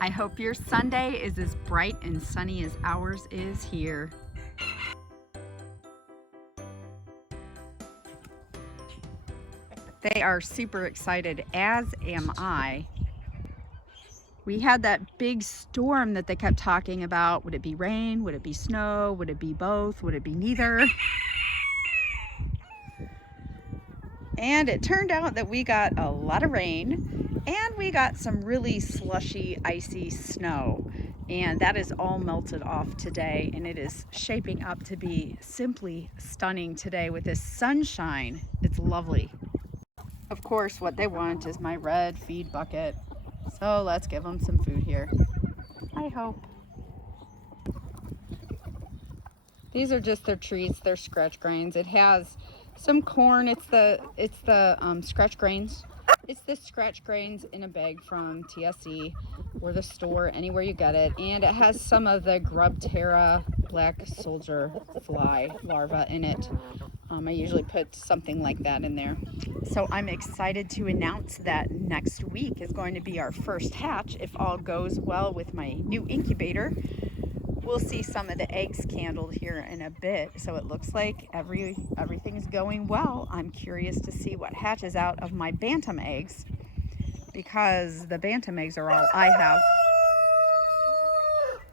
I hope your Sunday is as bright and sunny as ours is here. They are super excited, as am I. We had that big storm that they kept talking about. Would it be rain? Would it be snow? Would it be both? Would it be neither? And it turned out that we got a lot of rain and we got some really slushy, icy snow. And that is all melted off today, and it is shaping up to be simply stunning today with this sunshine. It's lovely. Of course, what they want is my red feed bucket. So let's give them some food here, I hope. These are just their treats, their scratch grains. It has some corn. It's the scratch grains. It's the scratch grains in a bag from TSC or the store, anywhere you get it. And it has some of the grub terra black soldier fly larva in it. I usually put something like that in there. So I'm excited to announce that next week is going to be our first hatch. If all goes well with my new incubator, we'll see some of the eggs candled here in a bit. So it looks like everything's going well. I'm curious to see what hatches out of my bantam eggs, because the bantam eggs are all I have.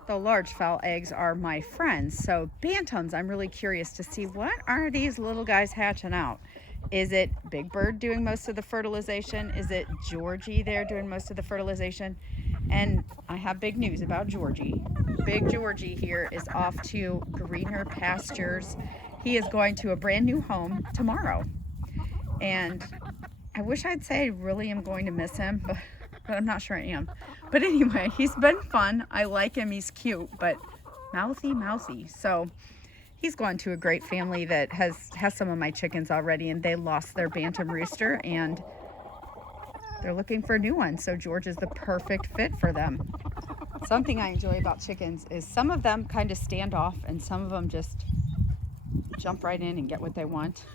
The large fowl eggs are my friends. So bantams, I'm really curious to see what are these little guys hatching out. Is it Big Bird doing most of the fertilization? Is it Georgie there doing most of the fertilization? And I have big news about Georgie. Big Georgie here is off to greener pastures. He is going to a brand new home tomorrow. And I wish I'd say I really am going to miss him, but I'm not sure I am. But anyway, he's been fun. I like him. He's cute, but mouthy. So he's gone to a great family that has some of my chickens already, and they lost their bantam rooster, and they're looking for a new one. So George is the perfect fit for them. Something I enjoy about chickens is some of them kind of stand off, and some of them just jump right in and get what they want.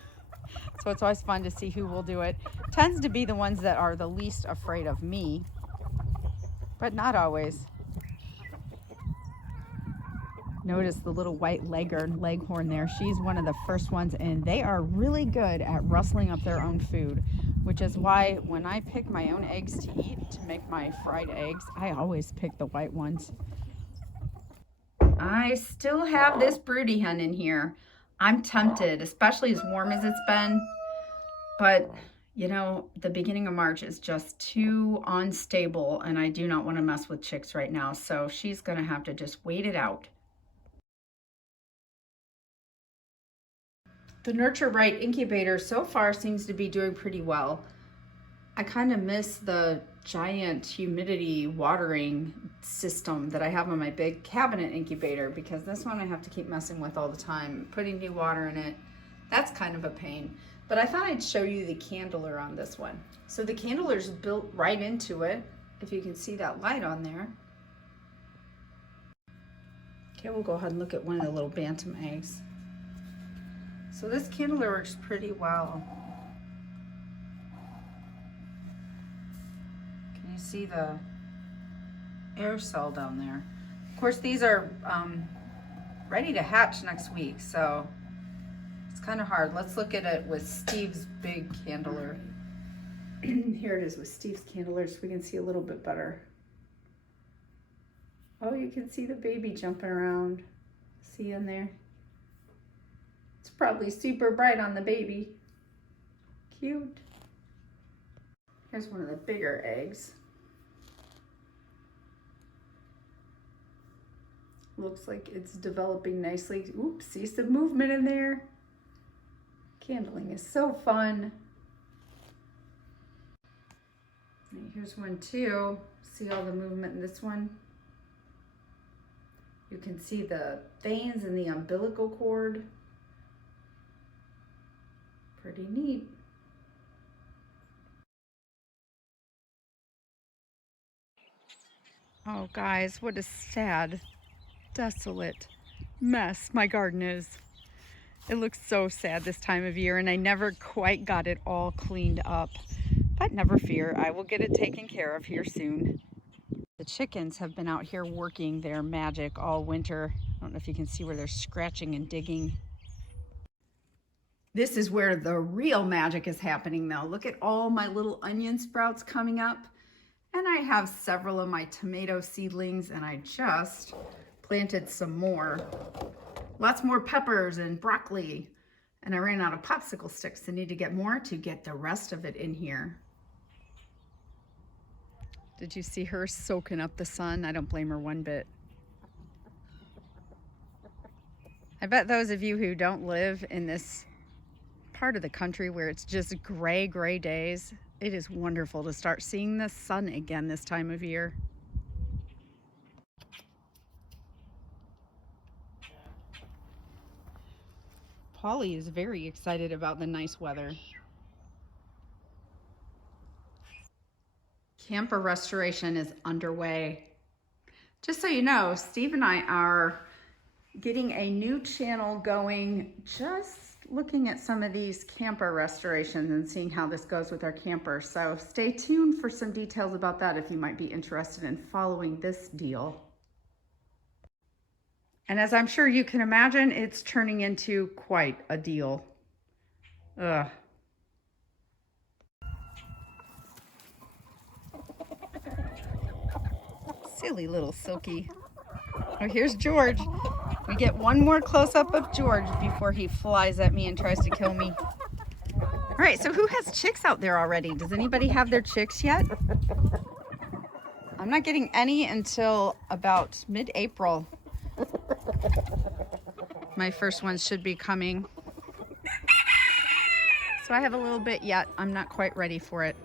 So it's always fun to see who will do it. Tends to be the ones that are the least afraid of me, but not always. Notice the little white leghorn there. She's one of the first ones, and they are really good at rustling up their own food, which is why when I pick my own eggs to eat to make my fried eggs, I always pick the white ones. I still have this broody hen in here. I'm tempted, especially as warm as it's been, but you know, the beginning of March is just too unstable, and I do not want to mess with chicks right now, so she's gonna have to just wait it out. The Nurture Right incubator so far seems to be doing pretty well. I kind of miss the giant humidity watering system that I have on my big cabinet incubator, because this one I have to keep messing with all the time, putting new water in it. That's kind of a pain. But I thought I'd show you the candler on this one. So the candler's built right into it, if you can see that light on there. Okay, we'll go ahead and look at one of the little bantam eggs. So this candler works pretty well. Can you see the air cell down there? Of course, these are ready to hatch next week, so it's kind of hard. Let's look at it with Steve's big candler. Here it is with Steve's candler, so we can see a little bit better. Oh, you can see the baby jumping around. See in there? It's probably super bright on the baby. Cute. Here's one of the bigger eggs. Looks like it's developing nicely. Oops, see some movement in there. Candling is so fun. And here's one too. See all the movement in this one? You can see the veins in the umbilical cord. Pretty neat. Oh guys, what a sad, desolate mess my garden is. It looks so sad this time of year, and I never quite got it all cleaned up. But never fear, I will get it taken care of here soon. The chickens have been out here working their magic all winter. I don't know if you can see where they're scratching and digging. This is where the real magic is happening though. Look at all my little onion sprouts coming up. And I have several of my tomato seedlings, and I just planted some more. Lots more peppers and broccoli. And I ran out of popsicle sticks. I need to get more to get the rest of it in here. Did you see her soaking up the sun? I don't blame her one bit. I bet those of you who don't live in this part of the country where it's just gray days, it is wonderful to start seeing the sun again this time of year. Polly is very excited about the nice weather. Camper restoration is underway. Just so you know, Steve and I are getting a new channel going, just looking at some of these camper restorations and seeing how this goes with our camper. So stay tuned for some details about that if you might be interested in following this deal. And as I'm sure you can imagine, it's turning into quite a deal. Ugh. Silly little Silky. Oh, here's George. We get one more close-up of George before he flies at me and tries to kill me. All right, so who has chicks out there already? Does anybody have their chicks yet? I'm not getting any until about mid-April. My first ones should be coming. So I have a little bit yet. I'm not quite ready for it.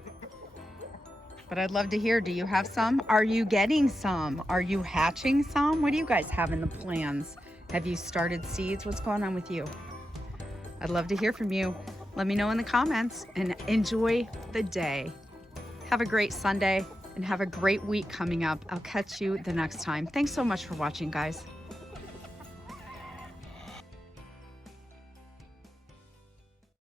But I'd love to hear, do you have some? Are you getting some? Are you hatching some? What do you guys have in the plans? Have you started seeds? What's going on with you? I'd love to hear from you. Let me know in the comments and enjoy the day. Have a great Sunday and have a great week coming up. I'll catch you the next time. Thanks so much for watching, guys.